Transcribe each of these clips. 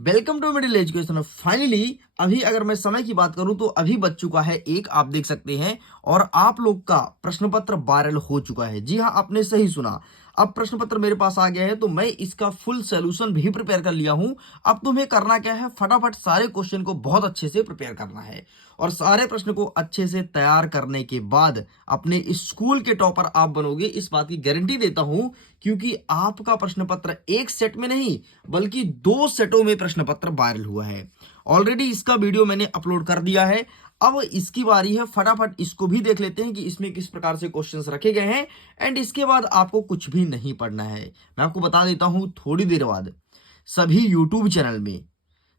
Welcome to middle education. Finally अभी अगर मैं समय की बात करूं तो अभी बच चुका है एक, आप देख सकते हैं, और आप लोग का प्रश्न पत्र वायरल हो चुका है। जी हां, आपने सही सुना। अब प्रश्न पत्र मेरे पास आ गया है तो मैं इसका फुल सॉल्यूशन भी प्रिपेयर कर लिया हूं। अब तुम्हें करना क्या है, फटाफट सारे क्वेश्चन को बहुत अच्छे से प्रिपेयर करना है और सारे प्रश्न को अच्छे से तैयार करने के बाद अपने स्कूल के टॉपर आप बनोगे, इस बात की गारंटी देता हूं। क्योंकि आपका प्रश्न पत्र एक सेट में नहीं बल्कि 2 सेटों में प्रश्न पत्र वायरल हुआ है। ऑलरेडी इसका वीडियो मैंने अपलोड कर दिया है। अब इसकी बारी है, फटाफट इसको भी देख लेते हैं कि इसमें किस प्रकार से क्वेश्चंस रखे गए हैं। एंड इसके बाद आपको कुछ भी नहीं पढ़ना है। मैं आपको बता देता हूं, थोड़ी देर बाद सभी यूट्यूब चैनल में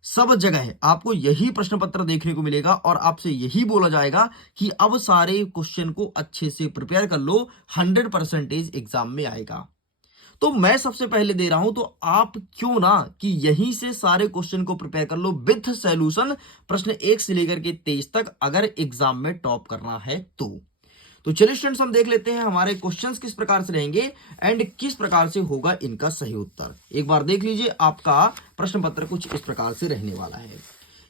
सब जगह आपको यही प्रश्न पत्र देखने को मिलेगा और आपसे यही बोला जाएगा कि अब सारे क्वेश्चन को अच्छे से प्रिपेयर कर लो, 100% एग्जाम में आएगा। तो मैं सबसे पहले दे रहा हूं, तो आप क्यों ना कि यहीं से सारे क्वेश्चन को प्रिपेयर कर लो विथ सॉल्यूशन, प्रश्न 1 से लेकर के 23 तक, अगर एग्जाम में टॉप करना है तो चलिए स्टूडेंट्स, हम देख लेते हैं हमारे क्वेश्चंस किस प्रकार से रहेंगे एंड किस प्रकार से होगा इनका सही उत्तर। एक बार देख लीजिए, आपका प्रश्न पत्र कुछ इस प्रकार से रहने वाला है।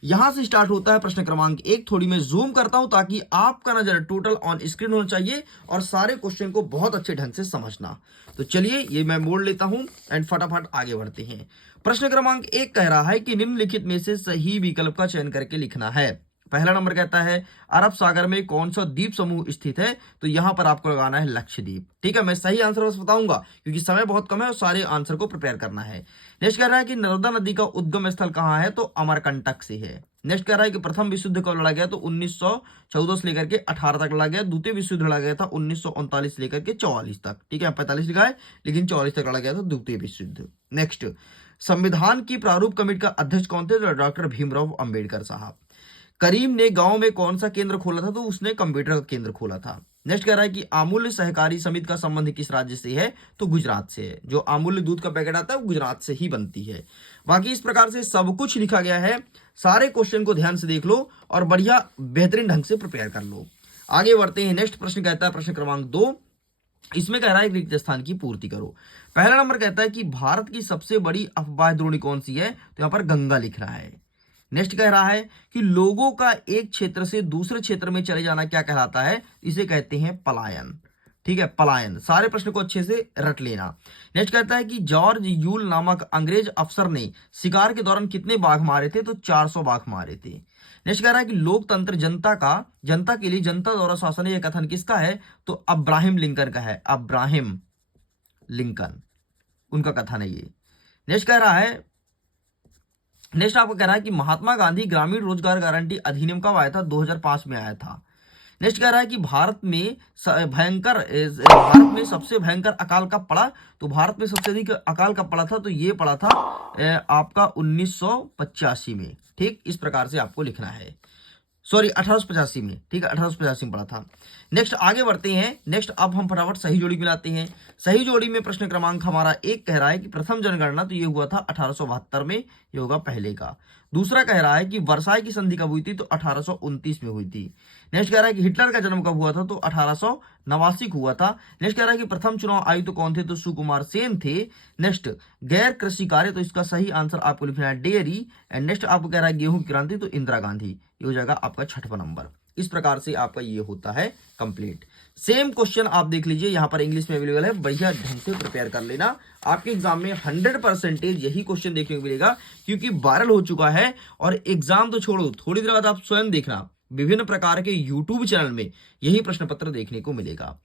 यहां से स्टार्ट होता है प्रश्न क्रमांक 1। थोड़ी मैं जूम करता हूं ताकि आपका नजर टोटल ऑन स्क्रीन होना चाहिए और सारे क्वेश्चन को बहुत अच्छे ढंग से समझना। तो चलिए ये मैं मोड़ लेता हूं एंड फटाफट आगे बढ़ते हैं। प्रश्न क्रमांक 1 कह रहा है कि निम्नलिखित में से सही विकल्प का चयन करके लिखना है। पहला नंबर कहता है अरब सागर में कौन सा द्वीप समूह स्थित है, तो यहां पर आपको लगाना है लक्षद्वीप। ठीक है, मैं सही आंसर बस बताऊंगा क्योंकि समय बहुत कम है और सारे आंसर को प्रिपेयर करना है। नेक्स्ट कह रहा है कि नर्मदा नदी का उद्गम स्थल कहां है, तो अमरकंटक से है। नेक्स्ट कह रहा है कि प्रथम विश्व युद्ध कब लड़ा गया, तो 1914 से लेकर के 18 तक लड़ा गया। द्वितीय विश्व युद्ध लड़ा गया था 1939 से लेकर के 44 तक। ठीक है, 45 लिखा है लेकिन 44 तक लड़ा गया था द्वितीय विश्व युद्ध। नेक्स्ट, संविधान की प्रारूप कमेटी का अध्यक्ष कौन थे, तो डॉक्टर भीमराव अंबेडकर साहब। करीम ने गांव में कौन सा केंद्र खोला था, तो उसने कंप्यूटर का केंद्र खोला था। नेक्स्ट कह रहा है कि अमूल्य सहकारी समिति का संबंध किस राज्य से है, तो गुजरात से है। जो अमूल्य दूध का पैकेट आता है वो गुजरात से ही बनती है। बाकी इस प्रकार से सब कुछ लिखा गया है। सारे क्वेश्चन को ध्यान से देख लो और बढ़िया बेहतरीन ढंग से प्रिपेयर कर लो। आगे बढ़ते हैं। नेक्स्ट प्रश्न कहता है प्रश्न क्रमांक 2। इसमें कह रहा है रिक्त स्थान की पूर्ति करो। पहला नंबर कहता है कि भारत की सबसे बड़ी अफवाह द्रोणी कौन सी है, तो यहां पर गंगा लिख रहा है। नेक्स्ट कह रहा है कि लोगों का एक क्षेत्र से दूसरे क्षेत्र में चले जाना क्या कहलाता है, इसे कहते हैं पलायन। ठीक है, पलायन। सारे प्रश्न को अच्छे से रट लेना। नेक्स्ट कहता है कि जॉर्ज यूल नामक अंग्रेज अफसर ने शिकार के दौरान कितने बाघ मारे थे, तो 400 बाघ मारे थे। नेक्स्ट कह रहा है कि लोकतंत्र जनता के लिए जनता द्वारा शासन है, यह कथन किसका है, तो अब्राहम लिंकन का है। अब्राहम लिंकन उनका कथन है ये। नेक्स्ट कह रहा है, नेक्स्ट आपको कह रहा है कि महात्मा गांधी ग्रामीण रोजगार गारंटी अधिनियम कब आया था, 2005 में आया था। नेक्स्ट कह रहा है कि भारत में सबसे भयंकर अकाल कब पड़ा, तो भारत में सबसे अधिक अकाल कब पड़ा था, तो ये पड़ा था आपका 1985 में। ठीक, इस प्रकार से आपको लिखना है। सॉरी, 1885 में। ठीक है, 1885 में पड़ा था। नेक्स्ट आगे बढ़ते हैं। नेक्स्ट अब हम फटाफट सही जोड़ी मिलाते हैं। सही जोड़ी में प्रश्न क्रमांक हमारा 1 कह रहा है कि प्रथम जनगणना तो ये हुआ था 1872 में, ये होगा पहले का। दूसरा कह रहा है कि वर्साई की संधि कब हुई थी, तो 1829 में हुई थी। नेक्स्ट कह रहा है कि हिटलर का जन्म कब हुआ था, तो 1889 को हुआ था। नेक्स्ट कह रहा है कि प्रथम चुनाव आयुक्त तो कौन थे, तो सुकुमार सेन थे। नेक्स्ट, गैर कृषि कार्य, तो इसका सही आंसर आपको लिखना है डेयरी। एंड नेक्स्ट आपको कह रहा है गेहूं की क्रांति, तो इंदिरा गांधी। ये हो जाएगा आपका 6वां नंबर। इस प्रकार से आपका ये होता है कंप्लीट। सेम क्वेश्चन आप देख लीजिए, यहां पर इंग्लिश में अवेलेबल है, बढ़िया ढंग से प्रिपेयर कर लेना। आपके एग्जाम में 100% यही क्वेश्चन देखने को मिलेगा क्योंकि वायरल हो चुका है। और एग्जाम तो छोड़ो, थोड़ी देर बाद आप स्वयं देखना, विभिन्न प्रकार के यूट्यूब चैनल में यही प्रश्न पत्र देखने को मिलेगा।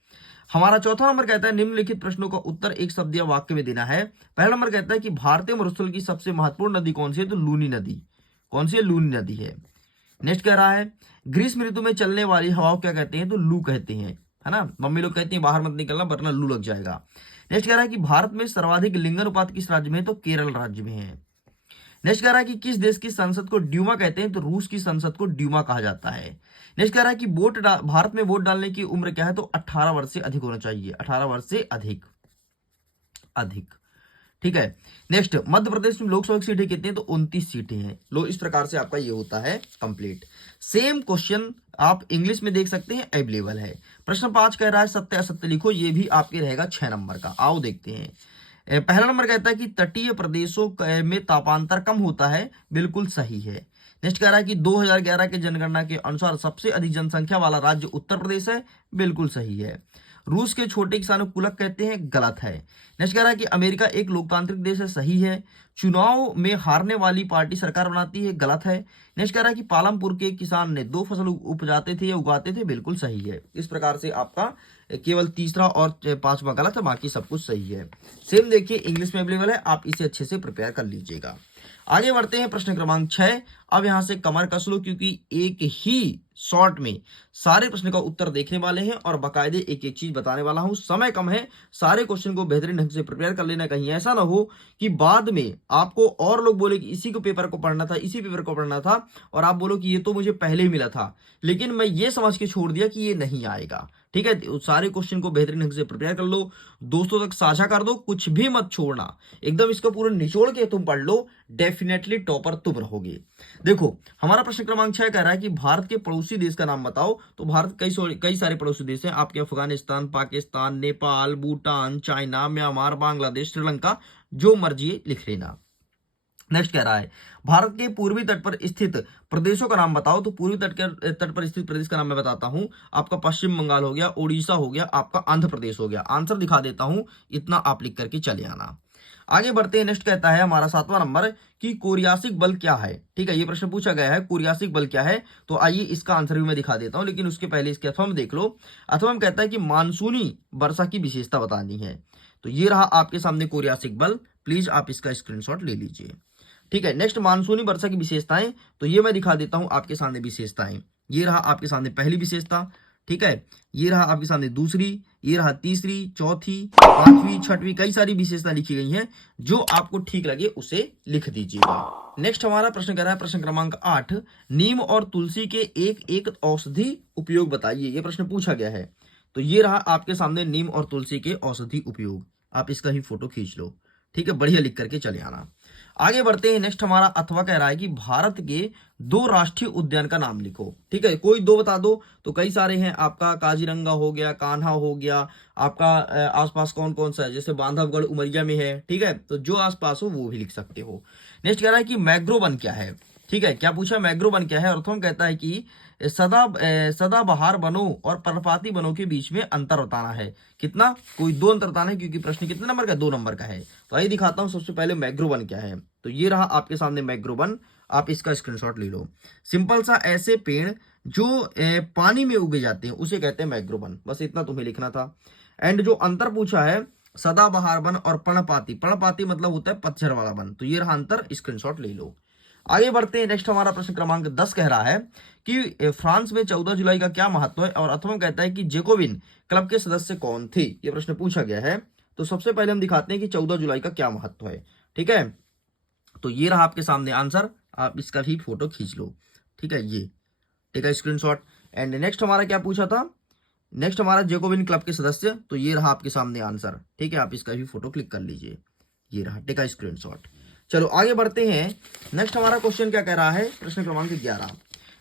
हमारा चौथा नंबर कहता है निम्नलिखित प्रश्नों का उत्तर एक शब्द या वाक्य में देना है। पहला नंबर कहता है कि भारतीय मरुस्थल की सबसे महत्वपूर्ण नदी कौन सी है, तो लूनी नदी। कौन सी है, लूनी नदी है। नेक्स्ट कह रहा है ग्रीष्म ऋतु में चलने वाली हवाओं क्या कहते हैं, तो लू कहते हैं, है ना। मम्मी लोग कहती हैं बाहर मत निकलना वरना लू लग जाएगा। नेक्स्ट कह रहा है कि भारत में सर्वाधिक लिंगानुपात किस राज्य में है, तो केरल राज्य में है। नेक्स्ट कह रहा है कि किस देश की संसद को ड्यूमा कहते हैं, तो रूस की संसद को ड्यूमा कहा जाता है। नेक्स्ट कह रहा है कि भारत में वोट डालने की उम्र क्या है, तो 18 वर्ष से अधिक होना चाहिए। 18 वर्ष से अधिक। ठीक है। नेक्स्ट, मध्य प्रदेश में लोकसभा की सीटें कितनी है, तो 29 सीटें हैं। लो, इस प्रकार से आपका ये होता है कंप्लीट। सेम क्वेश्चन आप इंग्लिश में देख सकते हैं, अवेलेबल है। प्रश्न 5 कह रहा है सत्य असत्य लिखो, ये भी आपके रहेगा 6 नंबर का। आओ देखते हैं। पहला नंबर कहता है कि तटीय प्रदेशों में तापांतर कम होता है, बिल्कुल सही है। नेक्स्ट कह रहा है कि 2011 के जनगणना के अनुसार सबसे अधिक जनसंख्या वाला राज्य उत्तर प्रदेश है, बिल्कुल सही है। रूस के छोटे किसानों को कुलक कहते हैं, गलत है। नेक्स्ट कह रहा है कि अमेरिका एक लोकतांत्रिक देश है, सही है। चुनाव में हारने वाली पार्टी सरकार बनाती है, गलत है। नेक्स्ट कह रहा है कि पालमपुर के किसान ने 2 फसल उपजाते थे या उगाते थे, बिल्कुल सही है। इस प्रकार से आपका केवल तीसरा और पांचवा गलत है, बाकी सब कुछ सही है। सेम देखिए इंग्लिश में अवेलेबल है, आप इसे अच्छे से प्रिपेयर कर लीजिएगा। आगे बढ़ते हैं प्रश्न क्रमांक 6। अब यहां से कमर कस लो, क्योंकि एक ही शॉर्ट में सारे प्रश्न का उत्तर देखने वाले हैं और बाकायदे एक एक चीज बताने वाला हूं। समय कम है, सारे क्वेश्चन को बेहतरीन ढंग से प्रिपेयर कर लेना। कहीं ऐसा ना हो कि बाद में आपको और लोग बोले कि इसी को पेपर को पढ़ना था, इसी पेपर को पढ़ना था, और आप बोलो कि ये तो मुझे पहले ही मिला था, लेकिन मैं ये समझ के छोड़ दिया कि ये नहीं आएगा। ठीक है, सारे क्वेश्चन को बेहतरीन ढंग से प्रिपेयर कर लो, दोस्तों तक साझा कर दो, कुछ भी मत छोड़ना, एकदम इसका पूरा निचोड़ के तुम पढ़ लो, डेफिनेटली टॉपर तुम रहोगे। देखो हमारा प्रश्न क्रमांक 6 कह रहा है कि भारत के पड़ोसी देश का नाम बताओ। तो भारत कई सारे पड़ोसी देश हैं आपके, अफगानिस्तान, पाकिस्तान, नेपाल, भूटान, चाइना, म्यांमार, बांग्लादेश, श्रीलंका, जो मर्जी लिख लेना। नेक्स्ट कह रहा है भारत के पूर्वी तट पर स्थित प्रदेशों का नाम बताओ। तो पूर्वी तट पर स्थित प्रदेश का नाम मैं बताता हूं, आपका पश्चिम बंगाल हो गया, उड़ीसा हो गया, आपका आंध्र प्रदेश हो गया। आंसर दिखा देता हूं, इतना आप लिख करके चले आना। आगे बढ़ते हैं, नेक्स्ट कहता है हमारा 7वां नंबर कि कोरियासिक बल क्या है। ठीक है, ये प्रश्न पूछा गया है, कोरियासिक बल क्या है। तो आइए इसका आंसर भी मैं दिखा देता हूं, लेकिन उसके पहले इसके अथवा में देख लो। अथवा में कहता है कि मानसूनी वर्षा की विशेषता बतानी है। तो ये रहा आपके सामने कोरियासिक बल, प्लीज आप इसका स्क्रीनशॉट ले लीजिए। ठीक है, नेक्स्ट मानसूनी वर्षा की विशेषताएं, तो ये मैं दिखा देता हूं आपके सामने विशेषताएं। ये रहा आपके सामने पहली विशेषता, ठीक है, ये रहा आपके सामने दूसरी, ये रहा तीसरी, चौथी, पांचवी, छठवीं, कई सारी विशेषता लिखी गई हैं, जो आपको ठीक लगे उसे लिख दीजिएगा। नेक्स्ट हमारा प्रश्न कह रहा है प्रश्न क्रमांक 8, नीम और तुलसी के एक एक औषधि उपयोग बताइए। ये प्रश्न पूछा गया है। तो ये रहा आपके सामने नीम और तुलसी के औषधि उपयोग, आप इसका ही फोटो खींच लो। ठीक है, बढ़िया लिख करके चले आना। आगे बढ़ते हैं, नेक्स्ट हमारा अथवा कह रहा है कि भारत के 2 राष्ट्रीय उद्यान का नाम लिखो। ठीक है, कोई 2 बता दो। तो कई सारे हैं, आपका काजीरंगा हो गया, कान्हा हो गया, आपका आसपास कौन कौन सा है, जैसे बांधवगढ़ उमरिया में है। ठीक है, तो जो आसपास हो वो भी लिख सकते हो। नेक्स्ट कह रहा है कि मैग्रो वन क्या है। ठीक है, क्या पूछा, मैग्रो वन क्या है। अर्थों कहता है कि सदाबहार वनों और पर्णपाती वनों के बीच में अंतर बताना है। कितना, कोई 2 अंतर बताना है, क्योंकि प्रश्न कितने नंबर का, 2 नंबर का है। तो आइए दिखाता हूं सबसे पहले मैग्रो वन क्या है। तो ये रहा आपके सामने मैग्रो वन, आप इसका स्क्रीनशॉट ले लो। सिंपल सा, ऐसे पेड़ जो पानी में उगे जाते हैं उसे कहते हैं मैग्रो वन, बस इतना तुम्हें लिखना था। एंड जो अंतर पूछा है, सदाबहार वन और पर्णपाती, पर्णपाती मतलब होता है पतझड़ वाला वन। तो ये रहा अंतर, स्क्रीनशॉट ले लो। आगे बढ़ते हैं, नेक्स्ट हमारा प्रश्न क्रमांक 10 कह रहा है कि फ्रांस में 14 जुलाई का क्या महत्व है, और अथवा कहता है कि जेकोबिन क्लब के सदस्य कौन थे। ये प्रश्न पूछा गया है। तो सबसे पहले हम दिखाते हैं कि 14 जुलाई का क्या महत्व है। ठीक है, तो ये रहा आपके सामने आंसर, आप इसका भी फोटो खींच लो। ठीक है, ये ठीक है स्क्रीनशॉट। एंड नेक्स्ट हमारा क्या पूछा था, नेक्स्ट हमारा जेकोबिन क्लब के सदस्य, तो ये रहा आपके सामने आंसर। ठीक है, आप इसका भी फोटो क्लिक कर लीजिए, ये रहा, ठीक है स्क्रीनशॉट। चलो आगे बढ़ते हैं, नेक्स्ट हमारा क्वेश्चन क्या कह रहा है, प्रश्न क्रमांक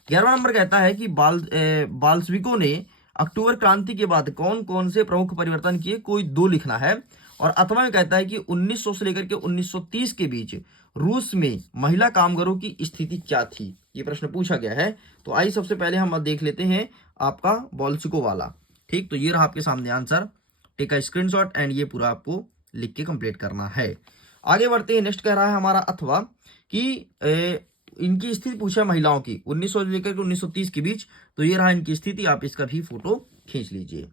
11वां नंबर कहता है कि बाल्सविको ने अक्टूबर क्रांति के बाद कौन कौन से प्रमुख परिवर्तन किए, कोई 2 लिखना है। और अथवा में कहता है कि 1900 से लेकर के 1930 के बीच रूस में महिला कामगारों की स्थिति क्या थी। ये प्रश्न पूछा गया है। तो आइए सबसे पहले हम देख लेते हैं आपका बाल्सविको वाला। ठीक, तो ये रहा आपके सामने आंसर। ठीक है, स्क्रीनशॉट, एंड ये पूरा आपको लिख के कंप्लीट करना है। आगे बढ़ते हैं, नेक्स्ट कह रहा है हमारा अथवा कि इनकी स्थिति पूछा है महिलाओं की 1900 लेकर के 1930 के बीच। तो ये रहा इनकी स्थिति, आप इसका भी फोटो खींच लीजिए।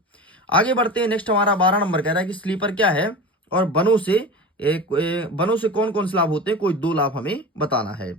आगे बढ़ते हैं, नेक्स्ट हमारा 12 नंबर कह रहा है कि स्लीपर क्या है, और बनों से कौन कौन से लाभ होते हैं, कोई 2 लाभ हमें बताना है।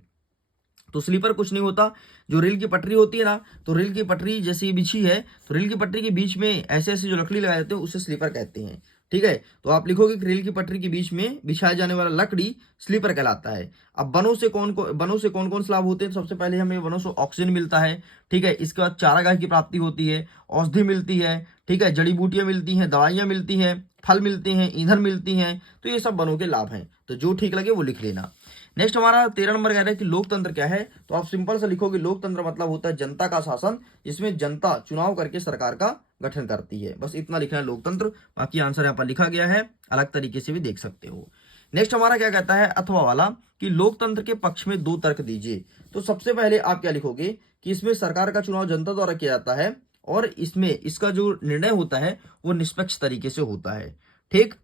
तो स्लीपर कुछ नहीं होता, जो रेल की पटरी होती है ना, तो रेल की पटरी जैसी बिछी है, तो रेल की पटरी के बीच में ऐसे ऐसे जो लकड़ी लगाए जाते हैं उसे स्लीपर कहते हैं। ठीक है, तो आप लिखोगे कि रेल की पटरी के बीच में बिछाया जाने वाला लकड़ी स्लीपर कहलाता है। अब बनों से कौन कौन से लाभ होते हैं, सबसे पहले हमें बनों से ऑक्सीजन मिलता है। ठीक है, इसके बाद चारागाह की प्राप्ति होती है, औषधि मिलती है, ठीक है, जड़ी बूटियां मिलती हैं, दवाइयां मिलती हैं, फल मिलते हैं, ईंधन मिलती हैं। तो ये सब बनों के लाभ हैं, तो जो ठीक लगे वो लिख लेना। नेक्स्ट हमारा 13 नंबर कह रहा है कि लोकतंत्र क्या है, तो आप सिंपल से लिखोगे लोकतंत्र मतलब होता है जनता का शासन, जिसमें जनता चुनाव करके सरकार का गठन करती है। बस इतना लिखना है लोकतंत्र, बाकी आंसर यहाँ पर लिखा गया है, अलग तरीके से भी देख सकते हो। नेक्स्ट हमारा क्या कहता है अथवा वाला कि लोकतंत्र के पक्ष में 2 तर्क दीजिए। तो सबसे पहले आप क्या लिखोगे कि इसमें सरकार का चुनाव जनता द्वारा किया जाता है और इसमें इसका जो निर्णय होता है वो निष्पक्ष तरीके से होता है। ठीक,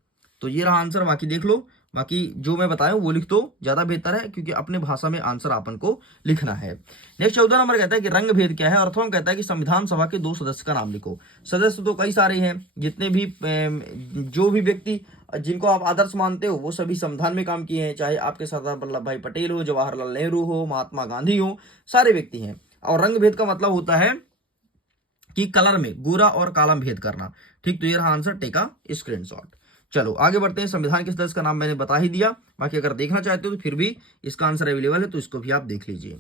तो ये रहा आंसर, बाकी देख लो, बाकी जो मैं बताया वो लिख दो, ज्यादा बेहतर है, क्योंकि अपने भाषा में आंसर आपन को लिखना है। नेक्स्ट 14 नंबर कहता है कि रंग भेद क्या है, और अथवा कहता है कि संविधान सभा के 2 सदस्य का नाम लिखो। सदस्य तो कई सारे हैं, जितने भी जो भी व्यक्ति जिनको आप आदर्श मानते हो वो सभी संविधान में काम किए हैं, चाहे आपके सरदार वल्लभ भाई पटेल हो, जवाहरलाल नेहरू हो, महात्मा गांधी हो, सारे व्यक्ति हैं। और रंग भेद का मतलब होता है कि कलर में गोरा और काला भेद करना। ठीक, तो ये रहा आंसर, टेका स्क्रीनशॉट। चलो आगे बढ़ते हैं। संविधान के सदस्य का नाम मैंने बता ही दिया, बाकी अगर देखना चाहते हो तो फिर भी इसका आंसर अवेलेबल है, तो इसको भी आप देख लीजिए।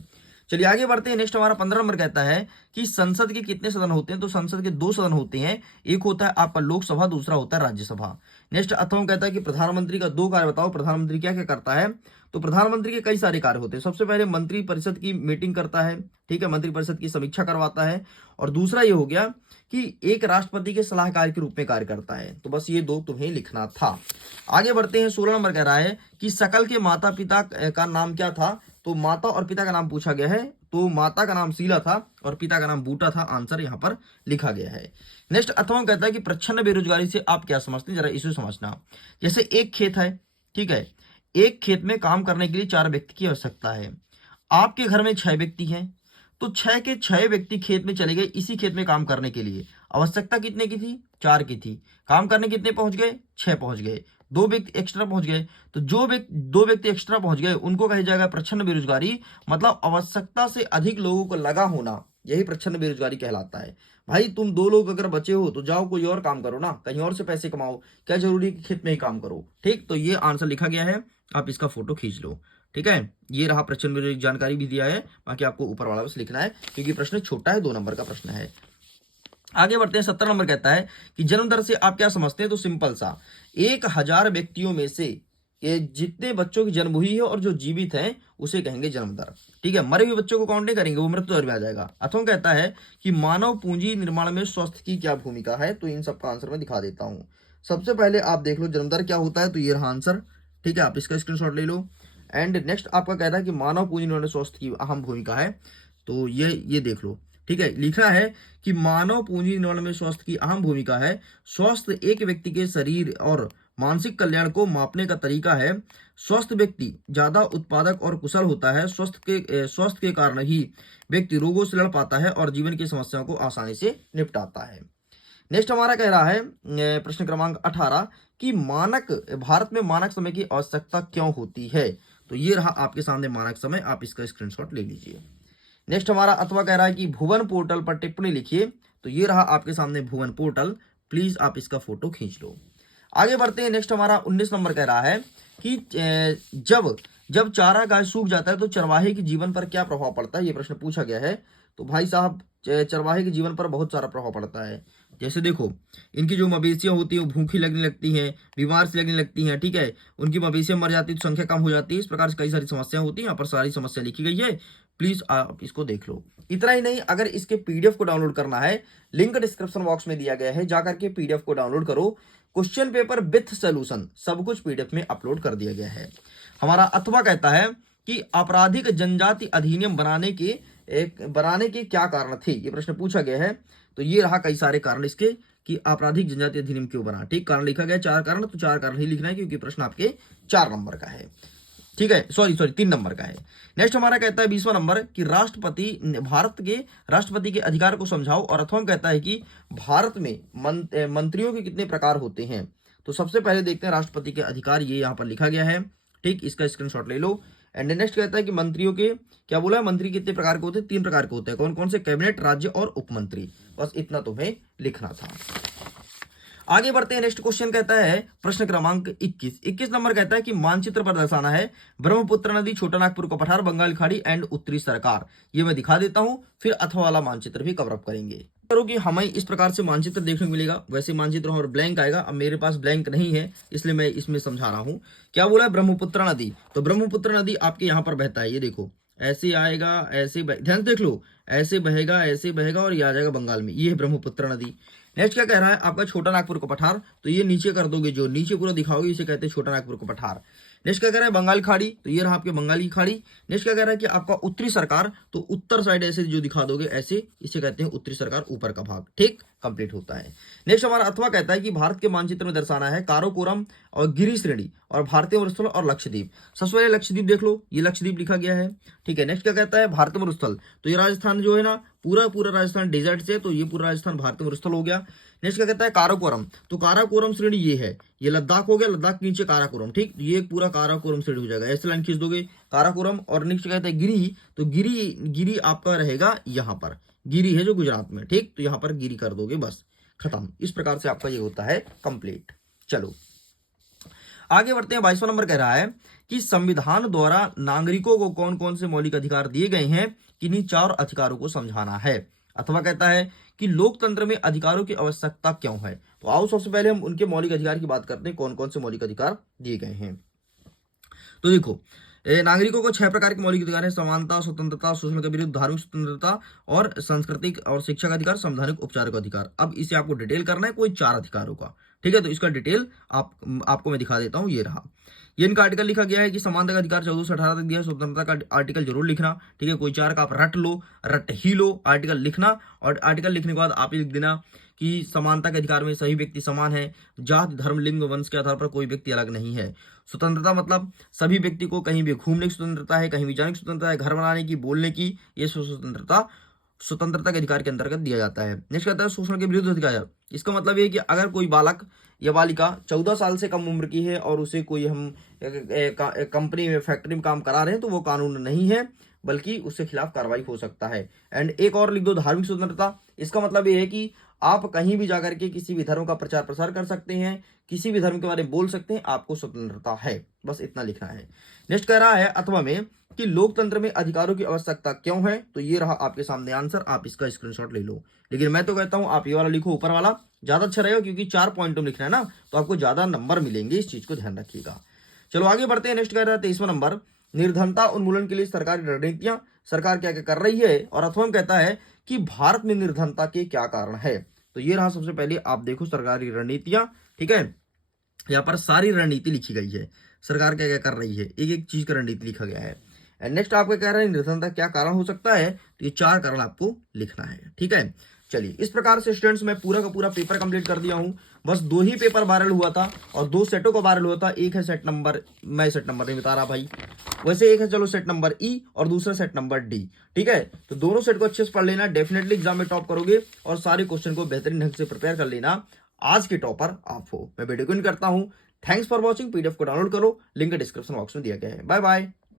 चलिए आगे बढ़ते हैं। नेक्स्ट हमारा 15 नंबर कहता है कि संसद के कितने सदन होते हैं, तो संसद के 2 सदन होते हैं, एक होता है आपका लोकसभा, दूसरा होता है राज्यसभा। नेक्स्ट अथवा कहता है कि प्रधानमंत्री का 2 कार्य बताओ। प्रधानमंत्री क्या क्या करता है, तो प्रधानमंत्री के कई सारे कार्य होते हैं। सबसे पहले मंत्री परिषद की मीटिंग करता है, ठीक है, मंत्री परिषद की समीक्षा करवाता है, और दूसरा ये हो गया कि एक राष्ट्रपति के सलाहकार के रूप में कार्य करता है। तो बस ये 2 तुम्हें लिखना था। आगे बढ़ते हैं। 16 नंबर कह रहा है कि सकल के माता पिता का नाम क्या था, तो माता और पिता का नाम पूछा गया है, तो माता का नाम शीला था और पिता का नाम बूटा था, आंसर यहाँ पर लिखा गया है। नेक्स्ट अथवा कहता है कि प्रच्छन्न बेरोजगारी से आप क्या समझते हैं, जरा इसे समझना। जैसे एक खेत है, ठीक है, एक खेत में काम करने के लिए 4 व्यक्ति की आवश्यकता है। आपके घर में 6 व्यक्ति हैं, तो 6 के 6 व्यक्ति खेत में चले गए इसी खेत में काम करने के लिए। आवश्यकता कितने की थी, 4 की थी। काम करने कितने पहुंच गए, 6 पहुंच गए, 2 व्यक्ति एक्स्ट्रा पहुंच गए। तो जो 2 व्यक्ति एक्स्ट्रा पहुंच गए उनको कहा जाएगा प्रच्छन्न बेरोजगारी, मतलब आवश्यकता से अधिक लोगों को लगा होना, यही प्रच्छन्न बेरोजगारी कहलाता है। भाई तुम 2 लोग अगर बचे हो तो जाओ कोई और काम करो ना, कहीं और से पैसे कमाओ, क्या जरूरी कि खेत में ही काम करो। ठीक, तो ये आंसर लिखा गया है, आप इसका फोटो खींच लो। ठीक है, ये रहा प्रश्न में जानकारी भी दिया है, बाकी आपको ऊपर वाला बस लिखना है, क्योंकि प्रश्न छोटा है, 2 नंबर का प्रश्न है। आगे बढ़ते हैं। 17 नंबर कहता है कि जन्म दर से आप क्या समझते हैं, तो सिंपल सा 1000 व्यक्तियों में से ये जितने बच्चों की जन्म हुई है और जो जीवित हैं उसे कहेंगे जन्म दर। ठीक है, मरे हुए बच्चों को काउंट नहीं करेंगे, वो मृत्यु दर में आ जाएगा। अथवा कहता है कि मानव पूंजी निर्माण में स्वास्थ्य की क्या भूमिका है, तो इन सबका आंसर मैं दिखा देता हूं। सबसे पहले आप देख लो जन्म दर क्या होता है, तो ये रहा आंसर। ठीक है, आप इसका स्क्रीनशॉट ले लो। एंड नेक्स्ट आपका कहता है कि मानव पूंजी निर्माण में स्वास्थ्य की अहम भूमिका है, तो ये देख लो। ठीक है, लिखना है कि मानव पूंजी निर्माण में स्वास्थ्य की अहम भूमिका है। स्वास्थ्य एक व्यक्ति के शरीर और मानसिक कल्याण को मापने का तरीका है। स्वस्थ व्यक्ति ज्यादा उत्पादक और कुशल होता है। स्वास्थ्य के कारण ही व्यक्ति रोगों से लड़ पाता है और जीवन की समस्याओं को आसानी से निपटाता है। नेक्स्ट हमारा कह रहा है प्रश्न क्रमांक 18 कि भारत में मानक समय की आवश्यकता क्यों होती है, तो ये रहा आपके सामने मानक समय, आप इसका स्क्रीनशॉट ले लीजिए। नेक्स्ट हमारा अथवा कह रहा है कि भुवन पोर्टल पर टिप्पणी लिखिए, तो ये रहा आपके सामने भुवन पोर्टल, प्लीज आप इसका फोटो खींच लो। आगे बढ़ते हैं। नेक्स्ट हमारा 19 नंबर कह रहा है कि जब चारा गाय सूख जाता है तो चरवाहे के जीवन पर क्या प्रभाव पड़ता है, ये प्रश्न पूछा गया है। तो भाई साहब चरवाहे के जीवन पर बहुत सारा प्रभाव पड़ता है। जैसे देखो, इनकी जो मवेशियां होती है वो भूखी लगने लगती हैं, बीमार से लगने लगती हैं, ठीक है, उनकी मवेशियां मर जाती है तो संख्या कम हो जाती है। इस प्रकार से कई सारी समस्याएं होती हैं, यहाँ पर सारी समस्या लिखी गई है, प्लीज आप इसको देख लो। इतना ही नहीं, अगर इसके पीडीएफ को डाउनलोड करना है, लिंक डिस्क्रिप्शन बॉक्स में दिया गया है, जाकर के पीडीएफ को डाउनलोड करो। क्वेश्चन पेपर विथ सोल्यूशन सब कुछ पीडीएफ में अपलोड कर दिया गया है। हमारा अथवा कहता है कि आपराधिक जनजाति अधिनियम बनाने के क्या कारण थे, ये प्रश्न पूछा गया है। तो ये रहा कई सारे कारण इसके कि आपराधिक जनजाति अधिनियम क्यों बना। ठीक, कारण लिखा गया 4 कारण, तो 4 कारण ही लिखना है क्योंकि प्रश्न आपके 4 नंबर का है। ठीक है, सॉरी 3 नंबर का है। नेक्स्ट हमारा कहता है 20वां नंबर कि भारत के राष्ट्रपति के अधिकार को समझाओ, और अथवा कहता है कि भारत में मंत्रियों के कितने प्रकार होते हैं। तो सबसे पहले देखते हैं राष्ट्रपति के अधिकार, ये यहाँ पर लिखा गया है। ठीक, इसका स्क्रीनशॉट ले लो। एंड नेक्स्ट कहता है कि मंत्रियों के क्या बोला है, मंत्री कितने प्रकार के होते हैं, 3 प्रकार के होते हैं। कौन कौन से, कैबिनेट, राज्य और उपमंत्री। बस इतना तुम्हें लिखना था। आगे बढ़ते हैं। नेक्स्ट क्वेश्चन कहता है प्रश्न क्रमांक 21 नंबर कहता है कि मानचित्र पर दर्शाना है ब्रह्मपुत्र नदी, छोटा नागपुर का पठार, बंगाल खाड़ी एंड उत्तरी सरकार। ये मैं दिखा देता हूं, फिर अथवा वाला मानचित्र भी कवर अप करेंगे। करो कि हमें इस प्रकार से मानचित्र देखने को मिलेगा। वैसे मानचित्र और ब्लैंक आएगा, अब मेरे पास ब्लैंक नहीं है इसलिए मैं इसमें समझा रहा हूँ। क्या बोला है? ब्रह्मपुत्र नदी। तो ब्रह्मपुत्र नदी आपके यहाँ पर बहता है, ये देखो ऐसे आएगा, ऐसे ध्यान से देख लो, ऐसे बहेगा, ऐसे बहेगा और ये आ जाएगा बंगाल में, ये है ब्रह्मपुत्र नदी। नेक्स्ट क्या कह रहा है आपका? छोटा नागपुर का पठार। तो ये नीचे कर दोगे, जो नीचे पूरा दिखाओगे इसे कहते हैं छोटा नागपुर का पठार। नेक्स्ट क्या कह रहा है? बंगाल खाड़ी। तो ये रहा आपके बंगाल की खाड़ी। नेक्स्ट क्या कह रहा है कि आपका उत्तरी सरकार। तो उत्तर साइड ऐसे जो दिखा दोगे ऐसे, इसे कहते हैं उत्तरी सरकार, ऊपर का भाग। ठीक, कंप्लीट होता है। नेक्स्ट हमारा अथवा कहता है कि भारत के मानचित्र में दर्शाना है काराकोरम और गिरी श्रेणी और भारतीय मरुस्थल और लक्षद्वीप। सबसे पहले लक्षद्वीप देख लो, ये लक्षद्वीप लिखा गया है। ठीक है, नेक्स्ट क्या कहता है? भारतीय मरुस्थल। तो ये राजस्थान जो है ना, पूरा पूरा राजस्थान डेजर्ट से, तो ये पूरा राजस्थान भारतीय मरुस्थल हो गया। नेक्स्ट क्या कहता है? काराकोरम। तो काराकोरम श्रेणी ये है, ये लद्दाख हो गया, लद्दाख के नीचे काराकोरम। ठीक, ये पूरा काराकोरम श्रेणी हो जाएगा, ऐसे लाइन खींच दोगे काराकोरम। और नेक्स्ट कहता है गिरी। तो गिरी आपका रहेगा यहाँ पर, गिरी है जो गुजरात में। ठीक, तो यहाँ पर गिरी कर दोगे, बस खत्म। इस प्रकार से आपका ये होता है कंप्लीट। चलो आगे बढ़ते हैं। 22वां नंबर कह रहा है कि संविधान द्वारा नागरिकों को कौन कौन से मौलिक अधिकार दिए गए हैं, किन्हीं 4 अधिकारों को समझाना है। अथवा कहता है कि लोकतंत्र में अधिकारों की आवश्यकता क्यों है। तो आओ सबसे पहले हम उनके मौलिक अधिकार की बात करते हैं, कौन कौन से मौलिक अधिकार दिए गए हैं। तो देखो, नागरिकों को 6 प्रकार के मौलिक अधिकार है: समानता, स्वतंत्रता, शोषण के विरुद्ध, धार्मिक स्वतंत्रता और सांस्कृतिक और शिक्षा का अधिकार, संवैधानिक उपचार का अधिकार। अब इसे आपको डिटेल करना है, कोई 4 अधिकारों का। ठीक है, तो इसका डिटेल आपको मैं दिखा देता हूं। ये रहा, ये इनका आर्टिकल लिखा गया है कि समानता का अधिकार 14 से 18 तक दिया है। स्वतंत्रता का आर्टिकल जरूर लिखना। ठीक है, कोई 4 का आप रट लो, रट ही लो, आर्टिकल लिखना। और आर्टिकल लिखने के बाद आप लिख देना कि समानता के अधिकार में सभी व्यक्ति समान है, जाति, धर्म, लिंग, वंश के आधार पर कोई व्यक्ति अलग नहीं है। स्वतंत्रता मतलब सभी व्यक्ति को कहीं भी घूमने की स्वतंत्रता है, कहीं भी जाने की स्वतंत्रता है, घर बनाने की, बोलने की, ये स्वतंत्रता के अधिकार के अंतर्गत दिया जाता है। नेक्स्ट कहता है शोषण के विरुद्ध अधिकार। इसका मतलब ये है कि अगर कोई बालक या बालिका 14 साल से कम उम्र की है और उसे कोई हम कंपनी में, फैक्ट्री में काम करा रहे हैं, तो वो कानून नहीं है, बल्कि उसके खिलाफ कार्रवाई हो सकता है। एंड एक और लिख दो, धार्मिक स्वतंत्रता। इसका मतलब ये है कि आप कहीं भी जाकर के किसी भी धर्म का प्रचार प्रसार कर सकते हैं, किसी भी धर्म के बारे में बोल सकते हैं, आपको स्वतंत्रता है, बस इतना लिखना है। नेक्स्ट कह रहा है अथवा में कि लोकतंत्र में अधिकारों की आवश्यकता क्यों है। तो ये रहा आपके सामने आंसर, आप इसका स्क्रीनशॉट ले लो। लेकिन मैं तो कहता हूं आप ये वाला लिखो, ऊपर वाला ज्यादा अच्छा रहेगा, क्योंकि 4 पॉइंट में लिखना है ना, तो आपको ज्यादा नंबर मिलेंगे, इस चीज को ध्यान रखिएगा। चलो आगे बढ़ते हैं। नेक्स्ट कह रहा है 23वां नंबर, निर्धनता उन्मूलन के लिए सरकारी रणनीतियां, सरकार क्या क्या कर रही है। और अथवा में कहता है कि भारत में निर्धनता के क्या कारण है। तो ये रहा सबसे पहले, आप देखो सरकारी रणनीतियां। ठीक है, यहाँ पर सारी रणनीति लिखी गई है, सरकार क्या क्या कर रही है, एक एक चीज का रणनीति लिखा गया है। एंड नेक्स्ट आपका कह रहा है निर्धनता क्या कारण हो सकता है, तो ये 4 कारण आपको लिखना है। ठीक है, चलिए इस प्रकार से स्टूडेंट्स मैं पूरा का पूरा पेपर कंप्लीट कर दिया हूं। बस 2 ही पेपर वायरल हुआ था और 2 सेटों का वायरल हुआ था। एक है सेट नंबर, मैं सेट नंबर नहीं बता रहा भाई, वैसे एक है चलो सेट नंबर ई और दूसरा सेट नंबर डी। ठीक है, तो दोनों सेट को अच्छे से पढ़ लेना, डेफिनेटली एग्जाम में टॉप करोगे और सारे क्वेश्चन को बेहतरीन ढंग से प्रिपेयर कर लेना। आज के टॉपर आप हो। मैं वीडियो को करता हूं। Thanks for watching. पीडीएफ को डाउनलोड करो, लिंक डिस्क्रिप्शन बॉक्स में दिया गया है। Bye bye.